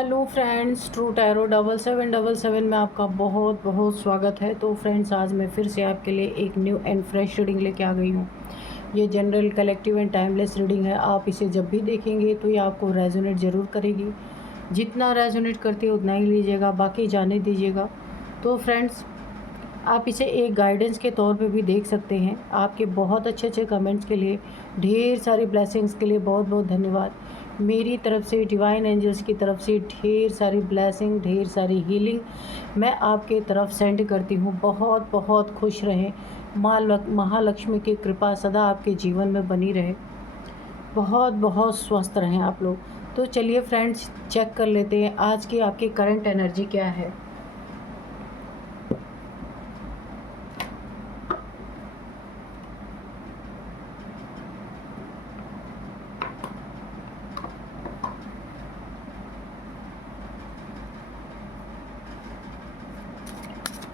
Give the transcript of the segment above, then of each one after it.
Hello friends, true tarot 7777 में आपका बहुत बहुत स्वागत है। तो फ्रेंड्स, आज मैं फिर से आपके लिए एक न्यू एंड फ्रेश रीडिंग लेके आ गई हूँ। ये general, collective and timeless reading है। आप इसे जब भी देखेंगे तो ये आपको रेजोनेट ज़रूर करेगी। जितना रेजोनेट करती है उतना ही लीजिएगा, बाकी जाने दीजिएगा। तो फ्रेंड्स, आप इसे एक गाइडेंस के तौर पे भी देख सकते हैं। आपके बहुत अच्छे अच्छे कमेंट्स के लिए, ढेर सारी ब्लेसिंग्स के लिए बहुत बहुत धन्यवाद। मेरी तरफ से, डिवाइन एंजल्स की तरफ से ढेर सारी ब्लेसिंग, ढेर सारी हीलिंग मैं आपके तरफ सेंड करती हूँ। बहुत बहुत खुश रहें। महालक्ष्मी की कृपा सदा आपके जीवन में बनी रहे। बहुत बहुत स्वस्थ रहें आप लोग। तो चलिए फ्रेंड्स, चेक कर लेते हैं आज की आपकी करंट एनर्जी क्या है।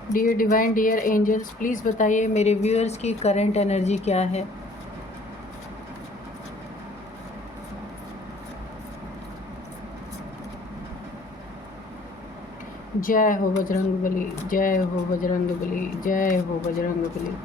Dear divine, dear angels, please बताइए मेरे व्यूअर्स की करंट एनर्जी क्या है। जय हो बजरंगबली, जय हो बजरंगबली, जय हो बजरंगबली।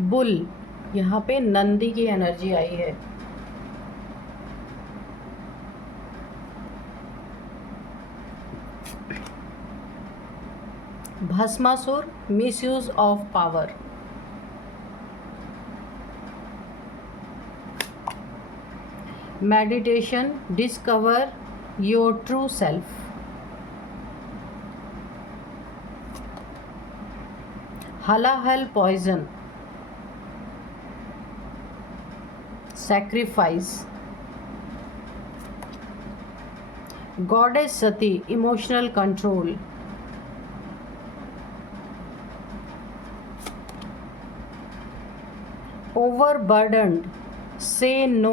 बुल, यहाँ पे नंदी की एनर्जी आई है। Bhasmasur, misuse of power. Meditation, discover your true self. Halahal, poison. Sacrifice. Goddess Sati, emotional control. overburdened, say no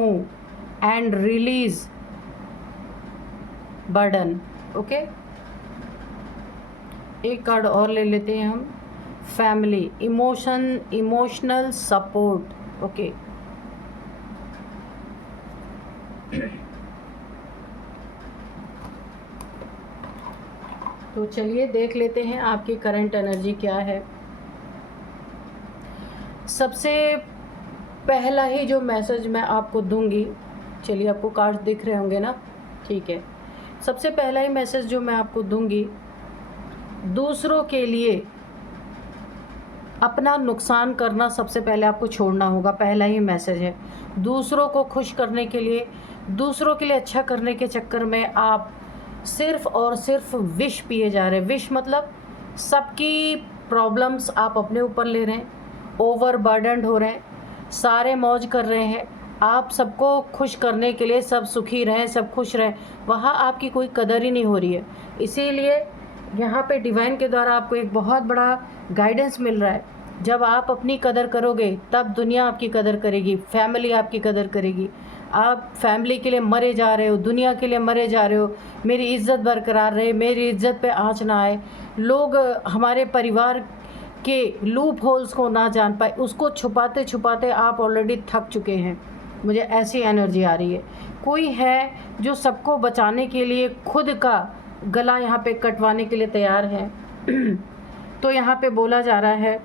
and release burden। Okay, एक कार्ड और ले लेते हैं हम। Family, emotional support. ओके, तो चलिए देख लेते हैं आपकी करंट एनर्जी क्या है। सबसे पहला ही जो मैसेज मैं आपको दूंगी, चलिए आपको कार्ड दिख रहे होंगे ना, ठीक है। सबसे पहला ही मैसेज जो मैं आपको दूंगी, दूसरों के लिए अपना नुकसान करना सबसे पहले आपको छोड़ना होगा। पहला ही मैसेज है। दूसरों को खुश करने के लिए, दूसरों के लिए अच्छा करने के चक्कर में आप सिर्फ और सिर्फ विश पिए जा रहे हैं। विश मतलब सबकी प्रॉब्लम्स आप अपने ऊपर ले रहे हैं, ओवरबर्डन्ड हो रहे हैं, सारे मौज कर रहे हैं। आप सबको खुश करने के लिए, सब सुखी रहें, सब खुश रहें, वहाँ आपकी कोई कदर ही नहीं हो रही है। इसीलिए यहाँ पे डिवाइन के द्वारा आपको एक बहुत बड़ा गाइडेंस मिल रहा है। जब आप अपनी कदर करोगे तब दुनिया आपकी कदर करेगी, फैमिली आपकी कदर करेगी। आप फैमिली के लिए मरे जा रहे हो, दुनिया के लिए मरे जा रहे हो। मेरी इज़्ज़त बरकरार रहे, मेरी इज़्ज़त पे आँच ना आए, लोग हमारे परिवार के लूप होल्स को ना जान पाए, उसको छुपाते छुपाते आप ऑलरेडी थक चुके हैं। मुझे ऐसी एनर्जी आ रही है। कोई है जो सबको बचाने के लिए खुद का गला यहाँ पे कटवाने के लिए तैयार है। तो यहाँ पे बोला जा रहा है,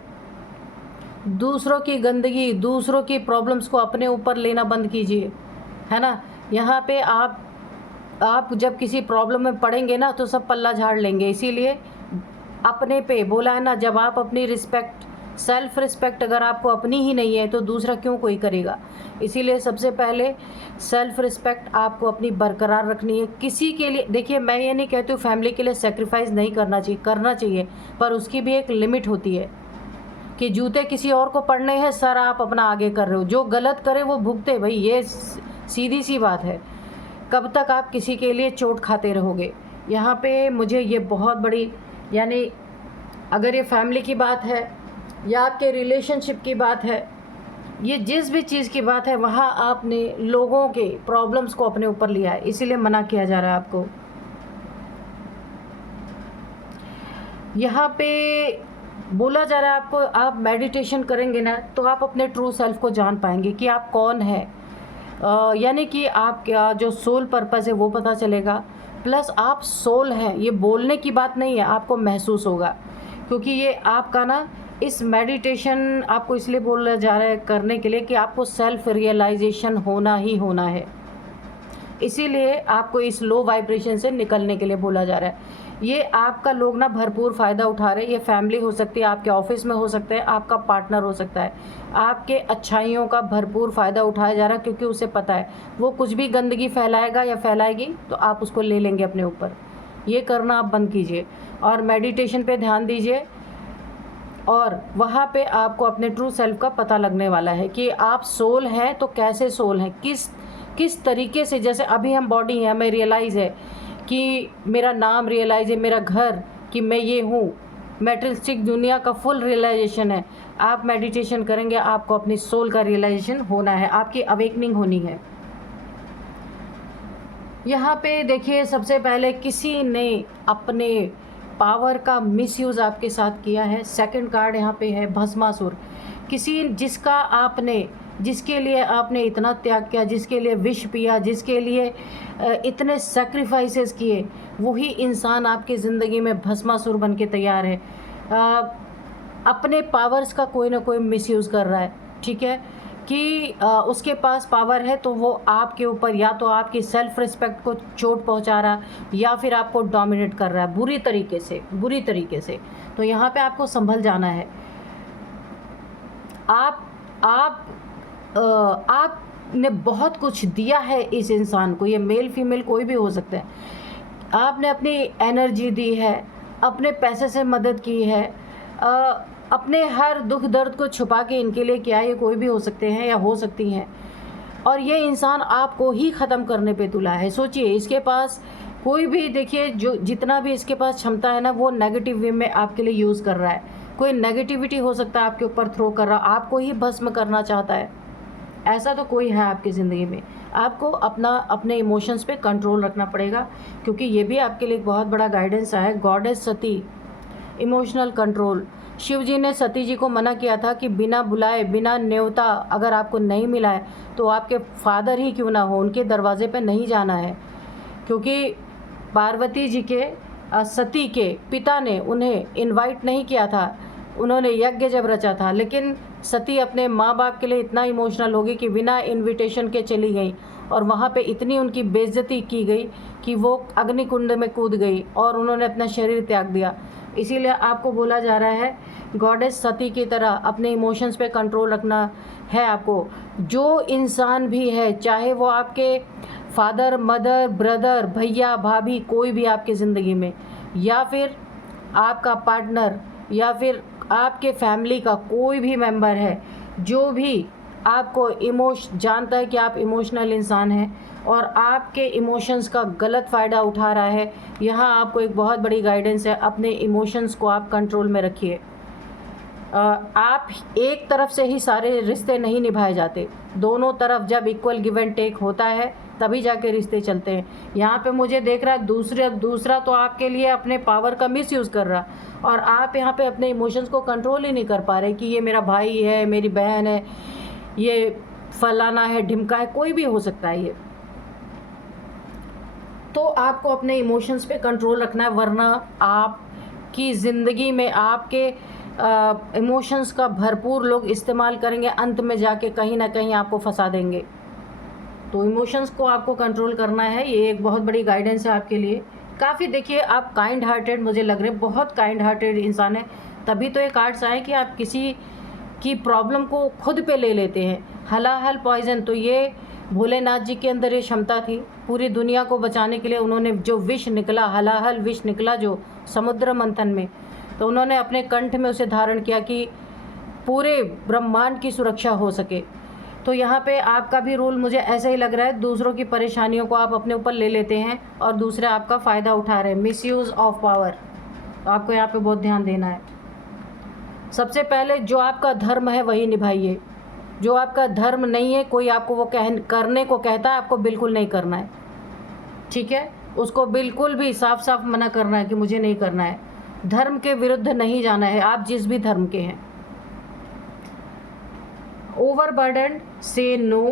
दूसरों की गंदगी, दूसरों की प्रॉब्लम्स को अपने ऊपर लेना बंद कीजिए, है ना। यहाँ पे आप जब किसी प्रॉब्लम में पड़ेंगे ना तो सब पल्ला झाड़ लेंगे। इसीलिए अपने पे बोला है ना, जब आप अपनी रिस्पेक्ट, सेल्फ रिस्पेक्ट अगर आपको अपनी ही नहीं है तो दूसरा क्यों कोई करेगा। इसीलिए सबसे पहले सेल्फ रिस्पेक्ट आपको अपनी बरकरार रखनी है। किसी के लिए, देखिए मैं ये नहीं कहती हूँ फैमिली के लिए सेक्रीफाइस नहीं करना चाहिए, करना चाहिए, पर उसकी भी एक लिमिट होती है कि जूते किसी और को पड़ने हैं, सर आप अपना आगे कर रहे हो। जो गलत करे वो भुगते, भाई ये सीधी सी बात है। कब तक आप किसी के लिए चोट खाते रहोगे। यहाँ पे मुझे ये बहुत बड़ी, यानी अगर ये फैमिली की बात है या आपके रिलेशनशिप की बात है, ये जिस भी चीज़ की बात है वहाँ आपने लोगों के प्रॉब्लम्स को अपने ऊपर लिया है, इसीलिए मना किया जा रहा है आपको। यहाँ पे बोला जा रहा है आपको, आप मेडिटेशन करेंगे ना तो आप अपने ट्रू सेल्फ को जान पाएंगे कि आप कौन है, यानी कि आपका जो सोल पर्पस है वो पता चलेगा। प्लस आप सोल हैं, ये बोलने की बात नहीं है, आपको महसूस होगा, क्योंकि ये आपका ना इस मेडिटेशन आपको इसलिए बोला जा रहा है करने के लिए कि आपको सेल्फ रियलाइजेशन होना ही होना है, इसीलिए आपको इस लो वाइब्रेशन से निकलने के लिए बोला जा रहा है। ये आपका लोग ना भरपूर फ़ायदा उठा रहे हैं। ये फैमिली हो सकती है, आपके ऑफिस में हो सकते हैं, आपका पार्टनर हो सकता है। आपके अच्छाइयों का भरपूर फ़ायदा उठाया जा रहा है, क्योंकि उसे पता है वो कुछ भी गंदगी फैलाएगा या फैलाएगी तो आप उसको ले लेंगे अपने ऊपर। ये करना आप बंद कीजिए और मेडिटेशन पे ध्यान दीजिए, और वहाँ पे आपको अपने ट्रू सेल्फ का पता लगने वाला है कि आप सोल हैं तो कैसे सोल हैं, किस तरीके से। जैसे अभी हम बॉडी हैं, हमें रियलाइज़ है कि मेरा नाम रियलाइज़ है, मेरा घर, कि मैं ये हूँ, मैटेरियलिस्टिक दुनिया का फुल रियलाइजेशन है। आप मेडिटेशन करेंगे, आपको अपनी सोल का रियलाइजेशन होना है, आपकी अवेकनिंग होनी है। यहाँ पे देखिए, सबसे पहले किसी ने अपने पावर का मिसयूज़ आपके साथ किया है। सेकंड कार्ड यहाँ पे है भस्मासुर। जिसके लिए आपने इतना त्याग किया, जिसके लिए विष पिया, जिसके लिए इतने सैक्रिफाइसेस किए, वही इंसान आपकी ज़िंदगी में भस्मासुर बन के तैयार है। अपने पावर्स का कोई ना कोई मिसयूज़ कर रहा है, ठीक है, कि उसके पास पावर है तो वो आपके ऊपर या तो आपकी सेल्फ रिस्पेक्ट को चोट पहुंचा रहा, या फिर आपको डोमिनेट कर रहा है बुरी तरीके से। तो यहाँ पे आपको संभल जाना है। आपने बहुत कुछ दिया है इस इंसान को, ये मेल फीमेल कोई भी हो सकता है। आपने अपनी एनर्जी दी है, अपने पैसे से मदद की है, अपने हर दुख दर्द को छुपा के इनके लिए किया, ये कोई भी हो सकते हैं या हो सकती हैं। और ये इंसान आपको ही ख़त्म करने पे तुला है। सोचिए, इसके पास कोई भी, देखिए, जो जितना भी इसके पास क्षमता है ना, वो नेगेटिव वे में आपके लिए यूज़ कर रहा है। कोई नेगेटिविटी हो सकता है आपके ऊपर थ्रो कर रहा, आपको ही भस्म करना चाहता है। ऐसा तो कोई है आपकी ज़िंदगी में। आपको अपने इमोशंस पे कंट्रोल रखना पड़ेगा, क्योंकि ये भी आपके लिए एक बहुत बड़ा गाइडेंस है। Goddess Sati, emotional control. Shiv जी ने सती जी को मना किया था कि बिना बुलाए, बिना न्योता अगर आपको नहीं मिला है तो आपके फादर ही क्यों ना हो, उनके दरवाजे पे नहीं जाना है, क्योंकि पार्वती जी के सती के पिता ने उन्हें इनवाइट नहीं किया था। उन्होंने यज्ञ जब रचा था, लेकिन सती अपने माँ बाप के लिए इतना इमोशनल हो गई कि बिना इनविटेशन के चली गई, और वहाँ पे इतनी उनकी बेइज्जती की गई कि वो अग्निकुंड में कूद गई और उन्होंने अपना शरीर त्याग दिया। इसीलिए आपको बोला जा रहा है, गॉडेस सती की तरह अपने इमोशंस पे कंट्रोल रखना है आपको। जो इंसान भी है, चाहे वो आपके फादर, मदर, ब्रदर, भैया, भाभी, कोई भी आपकी ज़िंदगी में, या फिर आपका पार्टनर, या फिर आपके फैमिली का कोई भी मेंबर है, जो भी आपको जानता है कि आप इमोशनल इंसान हैं और आपके इमोशंस का गलत फ़ायदा उठा रहा है, यहाँ आपको एक बहुत बड़ी गाइडेंस है। अपने इमोशंस को आप कंट्रोल में रखिए। आप एक तरफ से ही सारे रिश्ते नहीं निभाए जाते, दोनों तरफ जब इक्वल गिव एंड टेक होता है तभी जाके रिश्ते चलते हैं। यहाँ पे मुझे देख रहा है दूसरा तो आपके लिए अपने पावर का मिसयूज़ कर रहा, और आप यहाँ पे अपने इमोशंस को कंट्रोल ही नहीं कर पा रहे कि ये मेरा भाई है, मेरी बहन है, ये फलाना है, ढिमका है, कोई भी हो सकता है ये। तो आपको अपने इमोशंस पे कंट्रोल रखना है, वरना आपकी ज़िंदगी में आपके इमोशंस का भरपूर लोग इस्तेमाल करेंगे, अंत में जाके कहीं ना कहीं आपको फंसा देंगे। तो इमोशंस को आपको कंट्रोल करना है, ये एक बहुत बड़ी गाइडेंस है आपके लिए। काफ़ी, देखिए, आप काइंड हार्टेड मुझे लग रहे हैं, बहुत काइंड हार्टेड इंसान है, तभी तो ये कार्ड्स आए कि आप किसी की प्रॉब्लम को खुद पे ले लेते हैं। हलाहल पॉइजन, तो ये भोलेनाथ जी के अंदर ये क्षमता थी, पूरी दुनिया को बचाने के लिए उन्होंने जो विष निकला, हलाहल विष निकला जो समुद्र मंथन में, तो उन्होंने अपने कंठ में उसे धारण किया कि पूरे ब्रह्मांड की सुरक्षा हो सके। तो यहाँ पे आपका भी रूल मुझे ऐसा ही लग रहा है, दूसरों की परेशानियों को आप अपने ऊपर ले लेते हैं और दूसरे आपका फ़ायदा उठा रहे हैं, मिसयूज़ ऑफ पावर। तो आपको यहाँ पे बहुत ध्यान देना है। सबसे पहले जो आपका धर्म है वही निभाइए, जो आपका धर्म नहीं है, कोई आपको वो करने को कहता है, आपको बिल्कुल नहीं करना है, ठीक है। उसको बिल्कुल भी साफ साफ मना करना है कि मुझे नहीं करना है। धर्म के विरुद्ध नहीं जाना है, आप जिस भी धर्म के हैं। ओवरबर्डन से नो,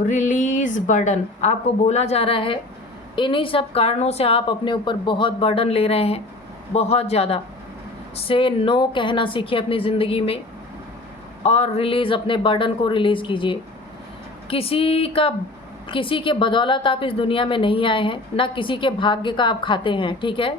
रिलीज बर्डन। आपको बोला जा रहा है इन्हीं सब कारणों से आप अपने ऊपर बहुत बर्डन ले रहे हैं, बहुत ज़्यादा। से नो कहना सीखिए अपनी ज़िंदगी में, और रिलीज़, अपने बर्डन को रिलीज़ कीजिए। किसी के बदौलत आप इस दुनिया में नहीं आए हैं, ना किसी के भाग्य का आप खाते हैं, ठीक है।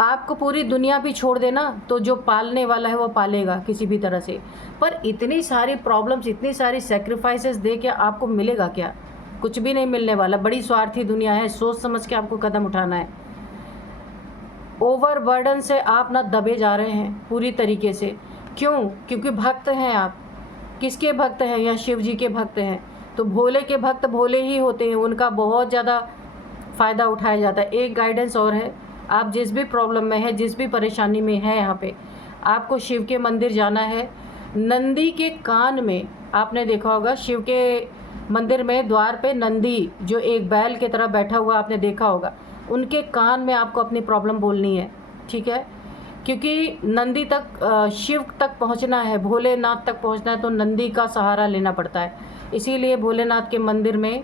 आपको पूरी दुनिया भी छोड़ देना तो जो पालने वाला है वो पालेगा किसी भी तरह से। पर इतनी सारी प्रॉब्लम्स, इतनी सारी सेक्रीफाइसेस दे के आपको मिलेगा क्या? कुछ भी नहीं मिलने वाला। बड़ी स्वार्थी दुनिया है, सोच समझ के आपको कदम उठाना है। ओवरबर्डन से आप ना दबे जा रहे हैं पूरी तरीके से। क्यों? क्योंकि भक्त हैं आप। किसके भक्त हैं? या शिव जी के भक्त हैं। तो भोले के भक्त भोले ही होते हैं, उनका बहुत ज़्यादा फ़ायदा उठाया जाता है। एक गाइडेंस और है, आप जिस भी प्रॉब्लम में है, जिस भी परेशानी में है, यहाँ पे आपको शिव के मंदिर जाना है। नंदी के कान में, आपने देखा होगा शिव के मंदिर में द्वार पे नंदी जो एक बैल की तरह बैठा हुआ आपने देखा होगा, उनके कान में आपको अपनी प्रॉब्लम बोलनी है, ठीक है। क्योंकि नंदी तक, शिव तक पहुंचना है, भोलेनाथ तक पहुंचना है, तो नंदी का सहारा लेना पड़ता है। इसीलिए भोलेनाथ के मंदिर में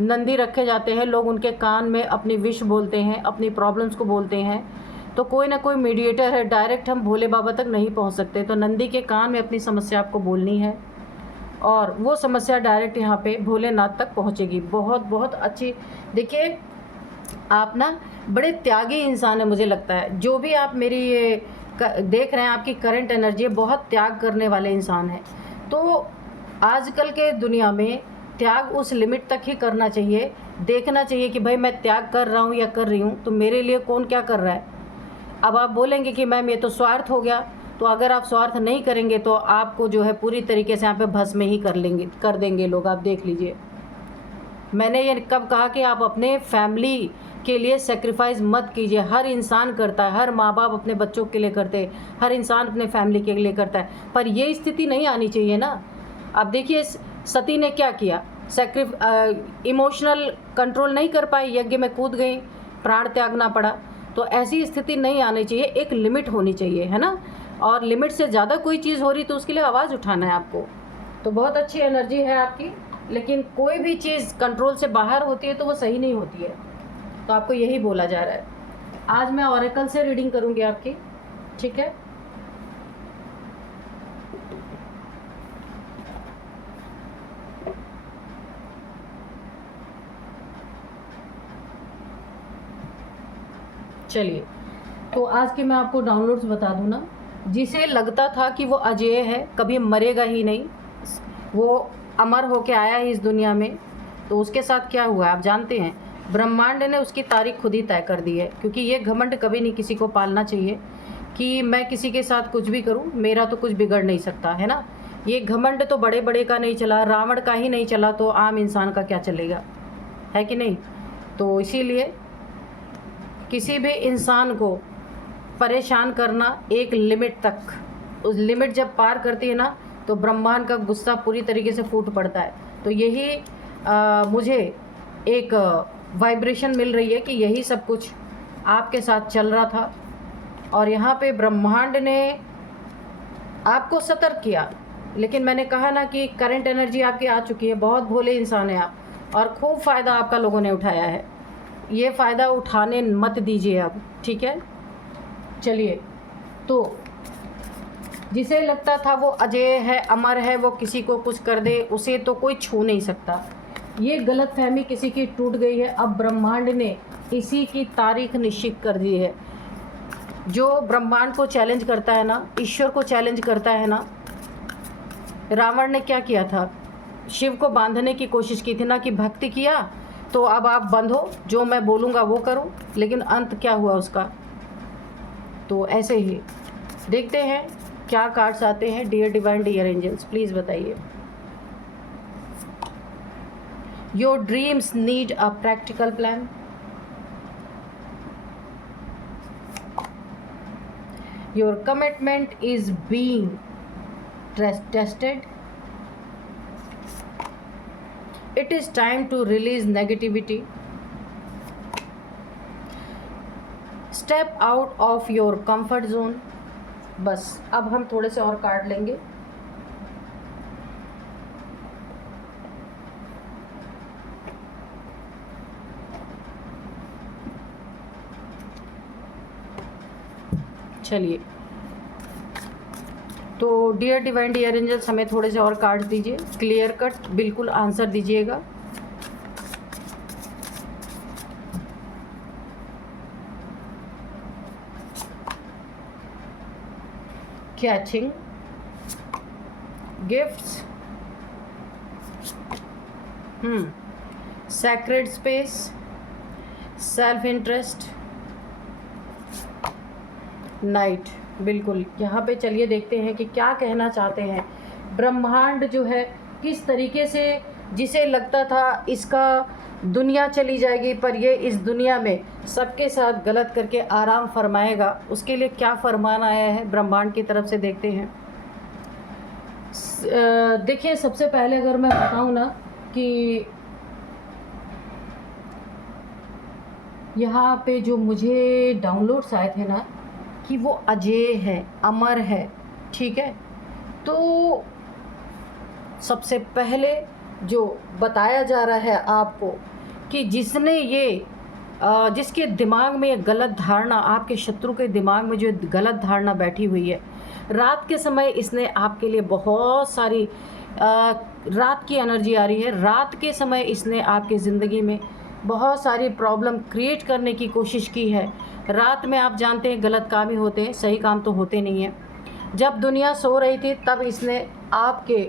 नंदी रखे जाते हैं। लोग उनके कान में अपनी विश बोलते हैं, अपनी प्रॉब्लम्स को बोलते हैं। तो कोई ना कोई मीडिएटर है, डायरेक्ट हम भोले बाबा तक नहीं पहुंच सकते। तो नंदी के कान में अपनी समस्या आपको बोलनी है, और वो समस्या डायरेक्ट यहाँ पे भोलेनाथ तक पहुँचेगी। बहुत बहुत अच्छी। देखिए, आप ना बड़े त्यागी इंसान है, मुझे लगता है। जो भी आप मेरी ये देख रहे हैं, आपकी करंट एनर्जी, बहुत त्याग करने वाले इंसान हैं। तो आजकल के दुनिया में त्याग उस लिमिट तक ही करना चाहिए। देखना चाहिए कि भाई मैं त्याग कर रहा हूँ या कर रही हूँ, तो मेरे लिए कौन क्या कर रहा है। अब आप बोलेंगे कि मैम ये तो स्वार्थ हो गया। तो अगर आप स्वार्थ नहीं करेंगे तो आपको जो है पूरी तरीके से यहाँ पे भस्म ही कर देंगे लोग। आप देख लीजिए, मैंने ये कब कहा कि आप अपने फैमिली के लिए सेक्रीफाइस मत कीजिए। हर इंसान करता है, हर माँ बाप अपने बच्चों के लिए करते हैं, हर इंसान अपने फैमिली के लिए करता है। पर ये स्थिति नहीं आनी चाहिए ना। अब देखिए, सती ने क्या किया, इमोशनल कंट्रोल नहीं कर पाई, यज्ञ में कूद गई, प्राण त्यागना पड़ा। तो ऐसी स्थिति नहीं आनी चाहिए। एक लिमिट होनी चाहिए, है ना। और लिमिट से ज़्यादा कोई चीज़ हो रही तो उसके लिए आवाज़ उठाना है आपको। तो बहुत अच्छी एनर्जी है आपकी, लेकिन कोई भी चीज़ कंट्रोल से बाहर होती है तो वो सही नहीं होती है। तो आपको यही बोला जा रहा है। आज मैं ऑरेकल से रीडिंग करूँगी आपकी, ठीक है। चलिए, तो आज के मैं आपको डाउनलोड्स बता दूँ ना। जिसे लगता था कि वो अजेय है, कभी मरेगा ही नहीं, वो अमर होके आया है इस दुनिया में, तो उसके साथ क्या हुआ आप जानते हैं। ब्रह्मांड ने उसकी तारीख खुद ही तय कर दी है। क्योंकि ये घमंड कभी नहीं किसी को पालना चाहिए कि मैं किसी के साथ कुछ भी करूं, मेरा तो कुछ बिगड़ नहीं सकता, है ना। ये घमंड तो बड़े बड़े का नहीं चला, रावण का ही नहीं चला, तो आम इंसान का क्या चलेगा, है कि नहीं। तो इसीलिए किसी भी इंसान को परेशान करना एक लिमिट तक, उस लिमिट जब पार करती है ना, तो ब्रह्मांड का गुस्सा पूरी तरीके से फूट पड़ता है। तो यही मुझे एक वाइब्रेशन मिल रही है कि यही सब कुछ आपके साथ चल रहा था, और यहाँ पे ब्रह्मांड ने आपको सतर्क किया। लेकिन मैंने कहा ना कि करंट एनर्जी आपकी आ चुकी है, बहुत भोले इंसान हैं आप, और खूब फ़ायदा आपका लोगों ने उठाया है। ये फ़ायदा उठाने मत दीजिए अब, ठीक है। चलिए, तो जिसे लगता था वो अजेय है, अमर है, वो किसी को कुछ कर दे, उसे तो कोई छू नहीं सकता, ये गलतफहमी किसी की टूट गई है। अब ब्रह्मांड ने इसी की तारीख निश्चित कर दी है। जो ब्रह्मांड को चैलेंज करता है ना, ईश्वर को चैलेंज करता है ना, रावण ने क्या किया था, शिव को बांधने की कोशिश की थी ना, कि भक्ति किया तो अब आप बंधो, जो मैं बोलूँगा वो करो। लेकिन अंत क्या हुआ उसका। तो ऐसे ही देखते हैं क्या कार्ड्स आते हैं। Dear divine, dear angels, please बताइए। Your dreams need a practical plan. Your commitment is being tested. It is time to release negativity, step out of your comfort zone. बस अब हम थोड़े से और कार्ड लेंगे। चलिए, तो डियर डिवाइन डियर एंजल्स, हमें थोड़े से और कार्ड दीजिए, क्लियर कट बिल्कुल आंसर दीजिएगा। Catching, gifts, sacred space, self interest, night. बिल्कुल, यहाँ पे चलिए देखते हैं कि क्या कहना चाहते हैं ब्रह्मांड जो है, किस तरीके से जिसे लगता था इसका दुनिया चली जाएगी, पर ये इस दुनिया में सबके साथ गलत करके आराम फरमाएगा, उसके लिए क्या फरमान आया है ब्रह्मांड की तरफ से, देखते हैं। देखिए, सबसे पहले अगर मैं बताऊँ ना कि यहाँ पे जो मुझे डाउनलोड्स आए थे ना कि वो अजेय है, अमर है, ठीक है। तो सबसे पहले जो बताया जा रहा है आपको कि जिसने ये जिसके दिमाग में ये गलत धारणा, आपके शत्रु के दिमाग में जो गलत धारणा बैठी हुई है, रात के समय इसने आपके लिए बहुत सारी रात की एनर्जी आ रही है, रात के समय इसने आपकी ज़िंदगी में बहुत सारी प्रॉब्लम क्रिएट करने की कोशिश की है। रात में आप जानते हैं गलत काम ही होते हैं, सही काम तो होते नहीं हैं। जब दुनिया सो रही थी तब इसने आपके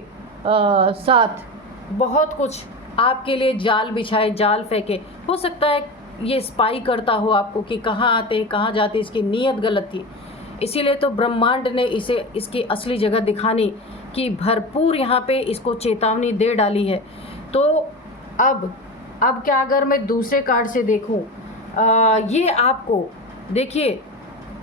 साथ बहुत कुछ आपके लिए जाल बिछाए, जाल फेंके। हो सकता है ये स्पाई करता हो आपको कि कहाँ आते कहाँ जाते, इसकी नीयत गलत थी। इसीलिए तो ब्रह्मांड ने इसे इसकी असली जगह दिखाने की भरपूर यहाँ पे इसको चेतावनी दे डाली है। तो अब क्या, अगर मैं दूसरे कार्ड से देखूँ, ये आपको देखिए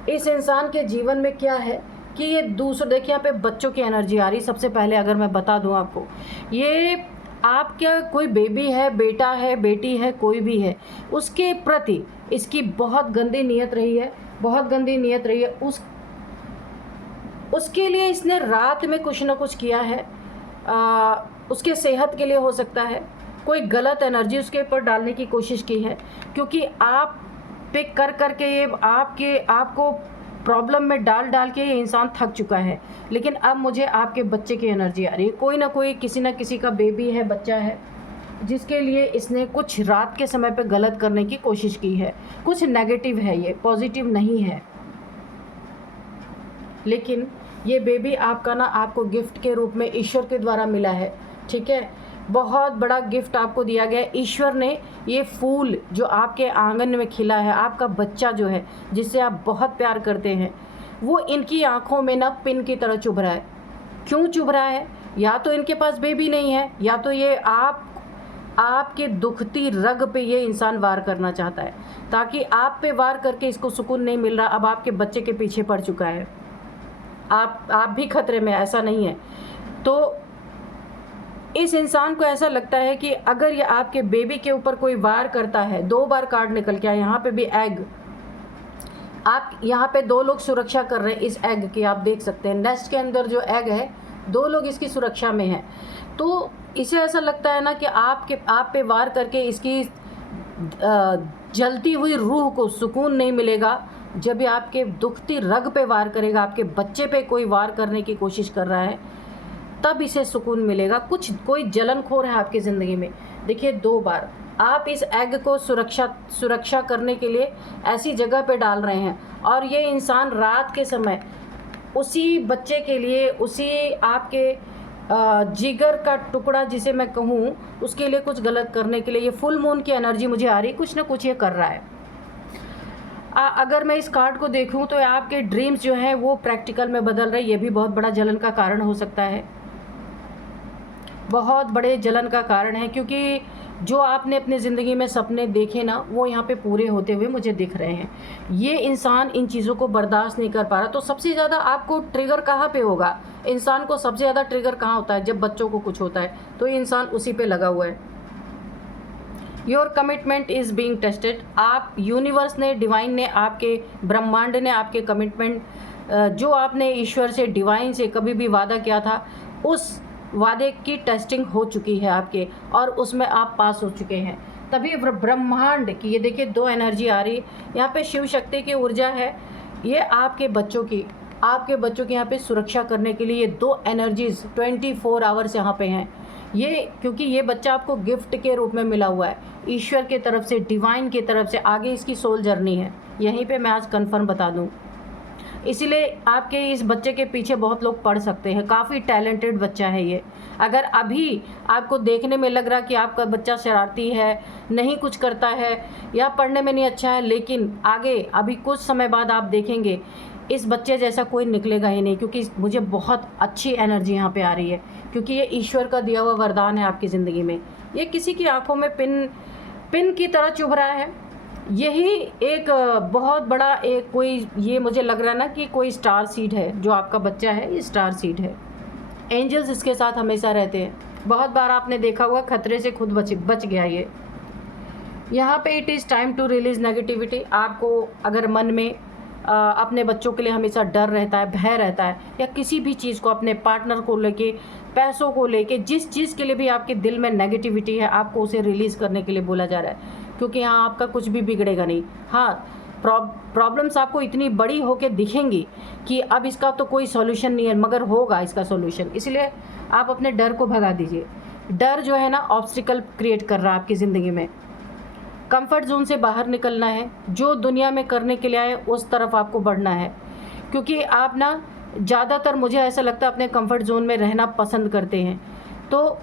इस इंसान के जीवन में क्या है कि ये दूसरे, देखिए यहाँ पे बच्चों की एनर्जी आ रही। सबसे पहले अगर मैं बता दूँ आपको, ये आपका कोई बेबी है, बेटा है, बेटी है, कोई भी है, उसके प्रति इसकी बहुत गंदी नीयत रही है, बहुत गंदी नीयत रही है। उसके लिए इसने रात में कुछ ना कुछ किया है। उसके सेहत के लिए हो सकता है, कोई गलत एनर्जी उसके ऊपर डालने की कोशिश की है, क्योंकि आप पे कर करके ये आपको प्रॉब्लम में डाल के ये इंसान थक चुका है। लेकिन अब मुझे आपके बच्चे की एनर्जी आ रही है, कोई ना कोई किसी ना किसी का बेबी है, बच्चा है, जिसके लिए इसने कुछ रात के समय पे गलत करने की कोशिश की है। कुछ नेगेटिव है, ये पॉजिटिव नहीं है। लेकिन ये बेबी आपका ना आपको गिफ्ट के रूप में ईश्वर के द्वारा मिला है, ठीक है। बहुत बड़ा गिफ्ट आपको दिया गया है। ईश्वर ने ये फूल जो आपके आंगन में खिला है, आपका बच्चा जो है जिससे आप बहुत प्यार करते हैं, वो इनकी आंखों में ना पिन की तरह चुभ रहा है। क्यों चुभ रहा है? या तो इनके पास बेबी नहीं है, या तो ये आपके दुखती रग पे ये इंसान वार करना चाहता है, ताकि आप पे वार करके इसको सुकून नहीं मिल रहा, अब आपके बच्चे के पीछे पड़ चुका है। आप भी खतरे में, ऐसा नहीं है। तो इस इंसान को ऐसा लगता है कि अगर ये आपके बेबी के ऊपर कोई वार करता है, 2 बार कार्ड निकल के आया, यहाँ पे भी एग, आप यहाँ पे 2 लोग सुरक्षा कर रहे हैं इस एग की, आप देख सकते हैं नेस्ट के अंदर जो एग है, 2 लोग इसकी सुरक्षा में हैं। तो इसे ऐसा लगता है ना कि आप पे वार करके इसकी जलती हुई रूह को सुकून नहीं मिलेगा। जब ये आपके दुखती रग पे वार करेगा, आपके बच्चे पे कोई वार करने की कोशिश कर रहा है, तब इसे सुकून मिलेगा। कोई जलनखोर है आपकी ज़िंदगी में। देखिए 2 बार आप इस एग को सुरक्षा करने के लिए ऐसी जगह पे डाल रहे हैं, और ये इंसान रात के समय उसी बच्चे के लिए, उसी आपके जिगर का टुकड़ा जिसे मैं कहूँ, उसके लिए कुछ गलत करने के लिए, ये फुल मून की एनर्जी मुझे आ रही, कुछ ना कुछ ये कर रहा है। अगर मैं इस कार्ड को देखूँ तो आपके ड्रीम्स जो हैं वो प्रैक्टिकल में बदल रहे, ये भी बहुत बड़ा जलन का कारण हो सकता है, बहुत बड़े जलन का कारण है, क्योंकि जो आपने अपनी ज़िंदगी में सपने देखे ना, वो यहाँ पे पूरे होते हुए मुझे दिख रहे हैं। ये इंसान इन चीज़ों को बर्दाश्त नहीं कर पा रहा। तो सबसे ज़्यादा आपको ट्रिगर कहाँ पे होगा? इंसान को सबसे ज़्यादा ट्रिगर कहाँ होता है? जब बच्चों को कुछ होता है, तो ये इंसान उसी पे लगा हुआ है। Your commitment is being tested. आप यूनिवर्स ने, डिवाइन ने, आपके ब्रह्मांड ने आपके कमिटमेंट, जो आपने ईश्वर से, डिवाइन से कभी भी वादा किया था, उस वादे की टेस्टिंग हो चुकी है आपके, और उसमें आप पास हो चुके हैं। तभी ब्रह्मांड की, ये देखिए 2 एनर्जी आ रही है यहाँ पे, शिव शक्ति की ऊर्जा है, ये आपके बच्चों की यहाँ पे सुरक्षा करने के लिए ये 2 एनर्जीज 24 आवर्स यहाँ पे हैं। ये क्योंकि ये बच्चा आपको गिफ्ट के रूप में मिला हुआ है, ईश्वर के तरफ से, डिवाइन की तरफ से। आगे इसकी सोल जर्नी है, यहीं पे मैं आज कंफर्म बता दूं। इसीलिए आपके इस बच्चे के पीछे बहुत लोग पढ़ सकते हैं, काफ़ी टैलेंटेड बच्चा है ये। अगर अभी आपको देखने में लग रहा कि आपका बच्चा शरारती है, नहीं कुछ करता है, या पढ़ने में नहीं अच्छा है, लेकिन आगे अभी कुछ समय बाद आप देखेंगे इस बच्चे जैसा कोई निकलेगा ही नहीं, क्योंकि मुझे बहुत अच्छी एनर्जी यहाँ पे आ रही है, क्योंकि ये ईश्वर का दिया हुआ वरदान है आपकी ज़िंदगी में। ये किसी की आंखों में पिन की तरह चुभ रहा है। यही एक बहुत बड़ा एक कोई, ये मुझे लग रहा है ना कि कोई स्टार सीड है, जो आपका बच्चा है ये स्टार सीड है। एंजल्स इसके साथ हमेशा रहते हैं। बहुत बार आपने देखा हुआ खतरे से खुद बच गया ये। यहाँ पे it is time to release negativity. आपको अगर मन में अपने बच्चों के लिए हमेशा डर रहता है, भय रहता है, या किसी भी चीज़ को, अपने पार्टनर को लेके, पैसों को लेके, जिस चीज़ के लिए भी आपके दिल में नेगेटिविटी है, आपको उसे रिलीज़ करने के लिए बोला जा रहा है, क्योंकि यहाँ आपका कुछ भी बिगड़ेगा नहीं। हाँ, प्रॉब्लम्स आपको इतनी बड़ी होके दिखेंगी कि अब इसका तो कोई सॉल्यूशन नहीं है, मगर होगा इसका सॉल्यूशन। इसलिए आप अपने डर को भगा दीजिए। डर जो है ना, ऑब्स्टिकल क्रिएट कर रहा है आपकी ज़िंदगी में। कंफर्ट जोन से बाहर निकलना है, जो दुनिया में करने के लिए आए उस तरफ आपको बढ़ना है, क्योंकि आप ना ज़्यादातर, मुझे ऐसा लगता है, अपने कंफर्ट जोन में रहना पसंद करते हैं। तो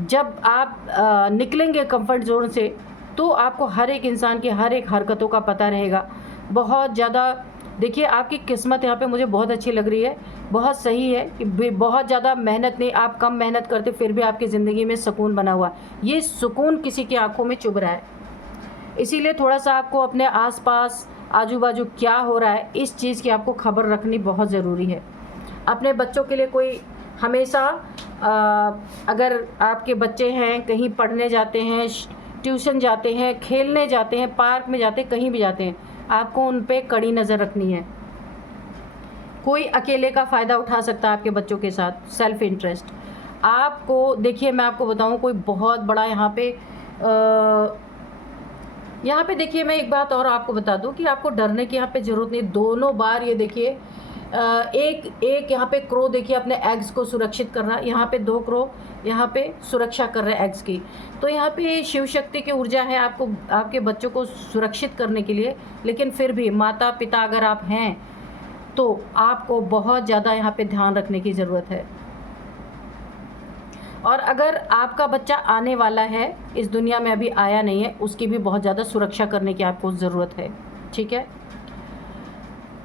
जब आप निकलेंगे कंफर्ट जोन से, तो आपको हर एक इंसान की हर एक हरकतों का पता रहेगा। बहुत ज़्यादा देखिए, आपकी किस्मत यहाँ पे मुझे बहुत अच्छी लग रही है, बहुत सही है कि बहुत ज़्यादा मेहनत नहीं, आप कम मेहनत करते फिर भी आपकी ज़िंदगी में सुकून बना हुआ। ये सुकून किसी की आंखों में चुभ रहा है, इसीलिए थोड़ा सा आपको अपने आसपास, आजू बाजू क्या हो रहा है, इस चीज़ की आपको खबर रखनी बहुत ज़रूरी है। अपने बच्चों के लिए कोई हमेशा, अगर आपके बच्चे हैं, कहीं पढ़ने जाते हैं, ट्यूशन जाते हैं, खेलने जाते हैं, पार्क में जाते हैं, कहीं भी जाते हैं, आपको उन पे कड़ी नज़र रखनी है। कोई अकेले का फ़ायदा उठा सकता है आपके बच्चों के साथ, सेल्फ इंटरेस्ट। आपको देखिए, मैं आपको बताऊं, कोई बहुत बड़ा यहाँ पे देखिए, मैं एक बात और आपको बता दूं कि आपको डरने की यहाँ पे ज़रूरत नहीं। दोनों बार ये देखिए, एक यहाँ पे क्रो देखिए अपने एग्स को सुरक्षित कर रहा है, यहाँ पे 2 क्रो यहाँ पे सुरक्षा कर रहे हैं एग्स की। तो यहाँ पे शिव शक्ति की ऊर्जा है आपको, आपके बच्चों को सुरक्षित करने के लिए। लेकिन फिर भी माता पिता अगर आप हैं, तो आपको बहुत ज़्यादा यहाँ पे ध्यान रखने की ज़रूरत है। और अगर आपका बच्चा आने वाला है, इस दुनिया में अभी आया नहीं है, उसकी भी बहुत ज़्यादा सुरक्षा करने की आपको ज़रूरत है, ठीक है।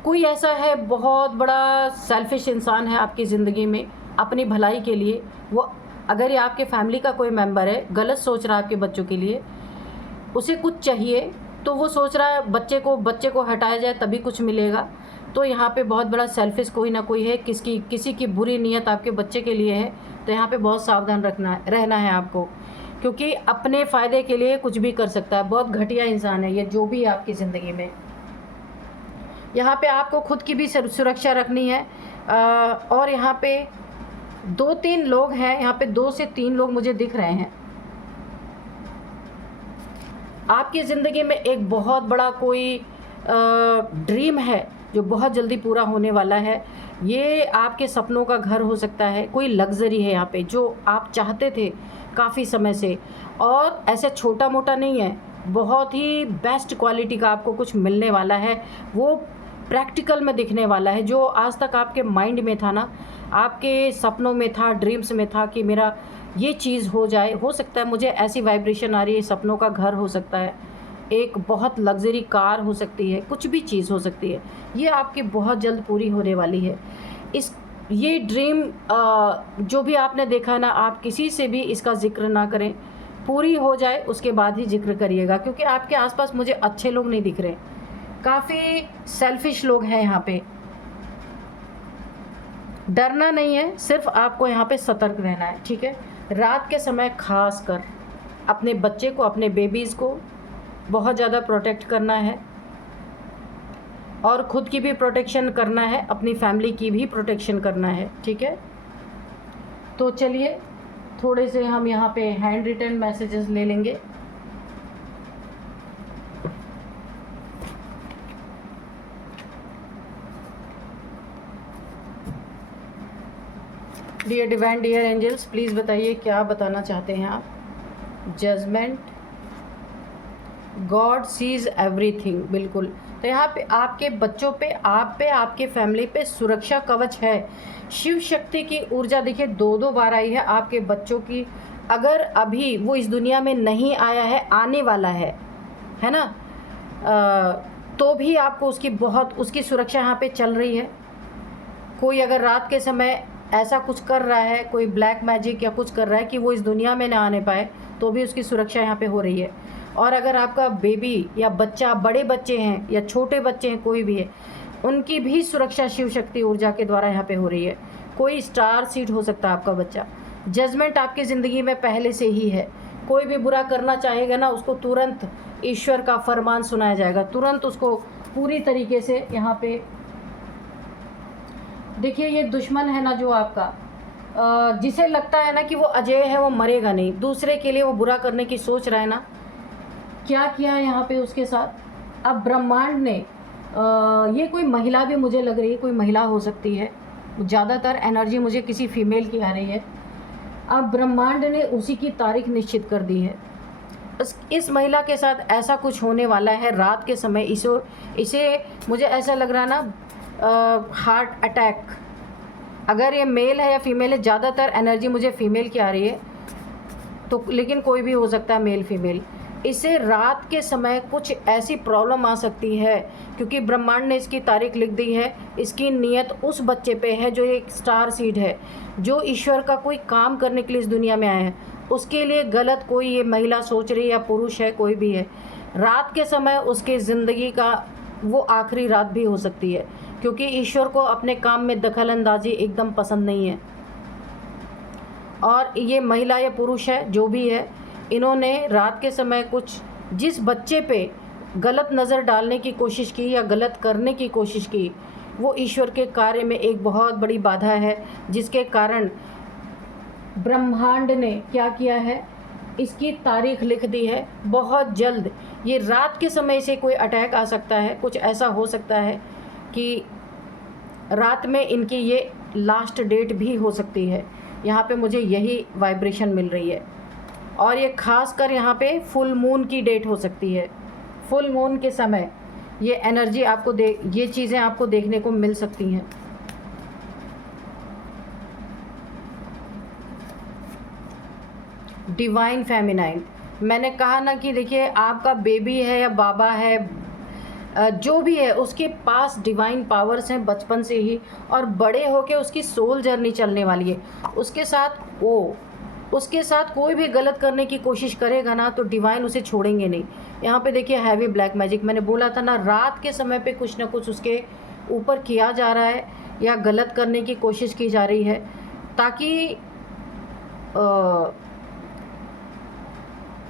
कोई ऐसा है, बहुत बड़ा सेल्फिश इंसान है आपकी ज़िंदगी में, अपनी भलाई के लिए वो, अगर ये आपके फैमिली का कोई मेंबर है, गलत सोच रहा है आपके बच्चों के लिए, उसे कुछ चाहिए तो वो सोच रहा है बच्चे को हटाया जाए तभी कुछ मिलेगा। तो यहाँ पे बहुत बड़ा सेल्फिश कोई ना कोई है, किसी की बुरी नीयत आपके बच्चे के लिए है। तो यहाँ पे बहुत सावधान रहना है आपको, क्योंकि अपने फ़ायदे के लिए कुछ भी कर सकता है। बहुत घटिया इंसान है ये, जो भी है आपकी ज़िंदगी में। यहाँ पे आपको खुद की भी सुरक्षा रखनी है। और यहाँ पे 2-3 लोग हैं, यहाँ पे 2 से 3 लोग मुझे दिख रहे हैं। आपकी ज़िंदगी में एक बहुत बड़ा कोई ड्रीम है जो बहुत जल्दी पूरा होने वाला है। ये आपके सपनों का घर हो सकता है, कोई लग्जरी है यहाँ पे जो आप चाहते थे काफ़ी समय से, और ऐसे छोटा मोटा नहीं है, बहुत ही बेस्ट क्वालिटी का आपको कुछ मिलने वाला है। वो प्रैक्टिकल में दिखने वाला है, जो आज तक आपके माइंड में था ना, आपके सपनों में था, ड्रीम्स में था कि मेरा ये चीज़ हो जाए। हो सकता है, मुझे ऐसी वाइब्रेशन आ रही है, सपनों का घर हो सकता है, एक बहुत लग्जरी कार हो सकती है, कुछ भी चीज़ हो सकती है। ये आपकी बहुत जल्द पूरी होने वाली है। ये ड्रीम जो भी आपने देखा ना, आप किसी से भी इसका जिक्र ना करें, पूरी हो जाए उसके बाद ही जिक्र करिएगा, क्योंकि आपके आसपास मुझे अच्छे लोग नहीं दिख रहे, काफ़ी सेल्फिश लोग हैं यहाँ पे। डरना नहीं है, सिर्फ आपको यहाँ पे सतर्क रहना है, ठीक है। रात के समय खास कर अपने बच्चे को, अपने बेबीज़ को बहुत ज़्यादा प्रोटेक्ट करना है और ख़ुद की भी प्रोटेक्शन करना है, अपनी फैमिली की भी प्रोटेक्शन करना है, ठीक है। तो चलिए थोड़े से हम यहाँ पे हैंड रिटन मैसेजेस ले लेंगे। Dear divine, dear angels, please बताइए क्या बताना चाहते हैं आप। जजमेंट, गॉड सीज एवरीथिंग, बिल्कुल। तो यहाँ पे आपके बच्चों पे, आप पे, आपके फैमिली पे सुरक्षा कवच है। शिव शक्ति की ऊर्जा देखिए 2-2 बार आई है आपके बच्चों की। अगर अभी वो इस दुनिया में नहीं आया है, आने वाला है ना, तो भी आपको उसकी सुरक्षा यहाँ पे चल रही है। कोई अगर रात के समय ऐसा कुछ कर रहा है, कोई ब्लैक मैजिक या कुछ कर रहा है कि वो इस दुनिया में ना आने पाए, तो भी उसकी सुरक्षा यहाँ पे हो रही है। और अगर आपका बेबी या बच्चा, बड़े बच्चे हैं या छोटे बच्चे हैं, कोई भी है, उनकी भी सुरक्षा शिव शक्ति ऊर्जा के द्वारा यहाँ पे हो रही है। कोई स्टार सीड हो सकता है आपका बच्चा। जजमेंट आपकी ज़िंदगी में पहले से ही है। कोई भी बुरा करना चाहेगा ना, उसको तुरंत ईश्वर का फरमान सुनाया जाएगा, तुरंत उसको पूरी तरीके से यहाँ पे देखिए। ये दुश्मन है ना जो आपका, जिसे लगता है ना कि वो अजय है, वो मरेगा नहीं, दूसरे के लिए वो बुरा करने की सोच रहा है ना, क्या किया यहाँ पे उसके साथ। अब ब्रह्मांड ने ये कोई महिला भी मुझे लग रही है, कोई महिला हो सकती है, ज़्यादातर एनर्जी मुझे किसी फीमेल की आ रही है। अब ब्रह्मांड ने उसी की तारीख निश्चित कर दी है। इस महिला के साथ ऐसा कुछ होने वाला है रात के समय। इसे मुझे ऐसा लग रहा है ना, हार्ट अटैक। अगर ये मेल है या फीमेल है, ज़्यादातर एनर्जी मुझे फीमेल की आ रही है, तो लेकिन कोई भी हो सकता है, मेल फीमेल। इसे रात के समय कुछ ऐसी प्रॉब्लम आ सकती है, क्योंकि ब्रह्मांड ने इसकी तारीख लिख दी है। इसकी नीयत उस बच्चे पे है जो एक स्टार सीड है, जो ईश्वर का कोई काम करने के लिए इस दुनिया में आया है। उसके लिए गलत कोई ये महिला सोच रही है या पुरुष है, कोई भी है, रात के समय उसकी ज़िंदगी का वो आखिरी रात भी हो सकती है, क्योंकि ईश्वर को अपने काम में दखल अंदाजी एकदम पसंद नहीं है। और ये महिला या पुरुष है, जो भी है, इन्होंने रात के समय कुछ जिस बच्चे पे गलत नज़र डालने की कोशिश की या गलत करने की कोशिश की, वो ईश्वर के कार्य में एक बहुत बड़ी बाधा है, जिसके कारण ब्रह्मांड ने क्या किया है, इसकी तारीख लिख दी है। बहुत जल्द ये रात के समय से कोई अटैक आ सकता है। कुछ ऐसा हो सकता है कि रात में इनकी ये लास्ट डेट भी हो सकती है। यहाँ पे मुझे यही वाइब्रेशन मिल रही है। और ये खासकर यहाँ पे फुल मून की डेट हो सकती है। फुल मून के समय ये एनर्जी आपको ये चीज़ें आपको देखने को मिल सकती हैं। डिवाइन फेमिनाइन, मैंने कहा ना कि देखिए आपका बेबी है या बाबा है, जो भी है, उसके पास डिवाइन पावर्स हैं बचपन से ही, और बड़े होके उसकी सोल जर्नी चलने वाली है। उसके साथ कोई भी गलत करने की कोशिश करेगा ना, तो डिवाइन उसे छोड़ेंगे नहीं। यहाँ पे देखिए हैवी ब्लैक मैजिक, मैंने बोला था ना, रात के समय पे कुछ ना कुछ उसके ऊपर किया जा रहा है या गलत करने की कोशिश की जा रही है, ताकि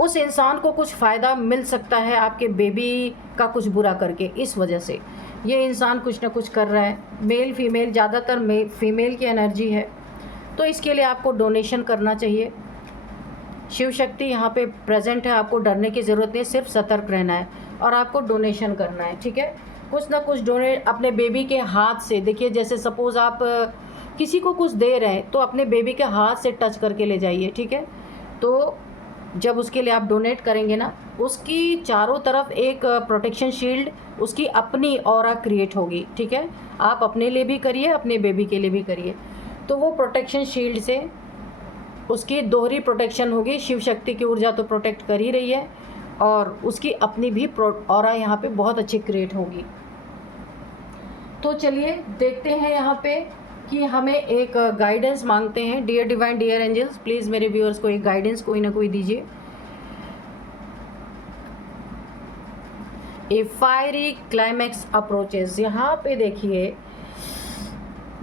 उस इंसान को कुछ फ़ायदा मिल सकता है आपके बेबी का कुछ बुरा करके। इस वजह से ये इंसान कुछ ना कुछ कर रहा है। मेल फीमेल, ज़्यादातर फीमेल की एनर्जी है, तो इसके लिए आपको डोनेशन करना चाहिए। शिव शक्ति यहाँ पे प्रेजेंट है, आपको डरने की ज़रूरत नहीं है, सिर्फ सतर्क रहना है और आपको डोनेशन करना है, ठीक है। कुछ ना कुछ डोनेट अपने बेबी के हाथ से, देखिए जैसे सपोज़ आप किसी को कुछ दे रहे हैं, तो अपने बेबी के हाथ से टच करके ले जाइए, ठीक है। तो जब उसके लिए आप डोनेट करेंगे ना, उसकी चारों तरफ एक प्रोटेक्शन शील्ड, उसकी अपनी ऑरा क्रिएट होगी, ठीक है। आप अपने लिए भी करिए, अपने बेबी के लिए भी करिए, तो वो प्रोटेक्शन शील्ड से उसकी दोहरी प्रोटेक्शन होगी। शिव शक्ति की ऊर्जा तो प्रोटेक्ट कर ही रही है, और उसकी अपनी भी ऑरा यहाँ पे बहुत अच्छी क्रिएट होगी। तो चलिए देखते हैं यहाँ पे कि हमें एक गाइडेंस मांगते हैं। Dear divine, dear angels, please मेरे व्यूअर्स को एक गाइडेंस कोई ना कोई दीजिए। ए फायरी क्लाइमैक्स अप्रोचेस, यहाँ पे देखिए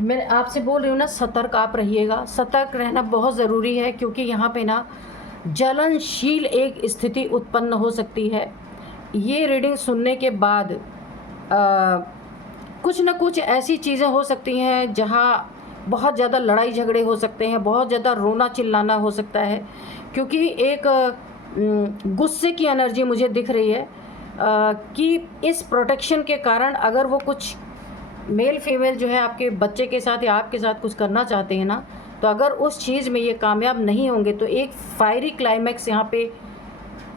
मैं आपसे बोल रही हूँ ना, सतर्क आप रहिएगा। सतर्क रहना बहुत ज़रूरी है, क्योंकि यहाँ पे ना जलनशील एक स्थिति उत्पन्न हो सकती है। ये रीडिंग सुनने के बाद कुछ न कुछ ऐसी चीज़ें हो सकती हैं जहाँ बहुत ज़्यादा लड़ाई झगड़े हो सकते हैं, बहुत ज़्यादा रोना चिल्लाना हो सकता है, क्योंकि एक गुस्से की एनर्जी मुझे दिख रही है कि इस प्रोटेक्शन के कारण अगर वो कुछ मेल फीमेल जो है आपके बच्चे के साथ या आपके साथ कुछ करना चाहते हैं ना, तो अगर उस चीज़ में ये कामयाब नहीं होंगे तो एक फायरी क्लाइमैक्स यहाँ पे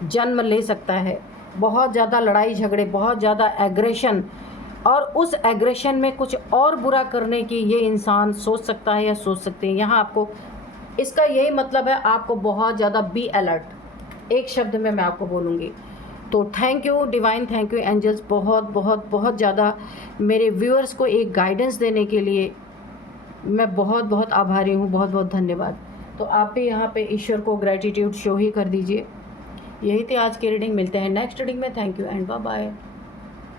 जन्म ले सकता है। बहुत ज़्यादा लड़ाई झगड़े, बहुत ज़्यादा एग्रेशन, और उस एग्रेशन में कुछ और बुरा करने की ये इंसान सोच सकता है या सोच सकते हैं। यहाँ आपको इसका यही मतलब है, आपको बहुत ज़्यादा बी अलर्ट, एक शब्द में मैं आपको बोलूँगी। तो thank you divine, thank you angels, बहुत बहुत बहुत ज़्यादा मेरे व्यूअर्स को एक गाइडेंस देने के लिए मैं बहुत बहुत आभारी हूँ, बहुत बहुत धन्यवाद। तो आप भी यहाँ पे ईश्वर को ग्रैटिट्यूड शो ही कर दीजिए। यही थी आज की रीडिंग, मिलते हैं नेक्स्ट रीडिंग में। Thank you and bye bye.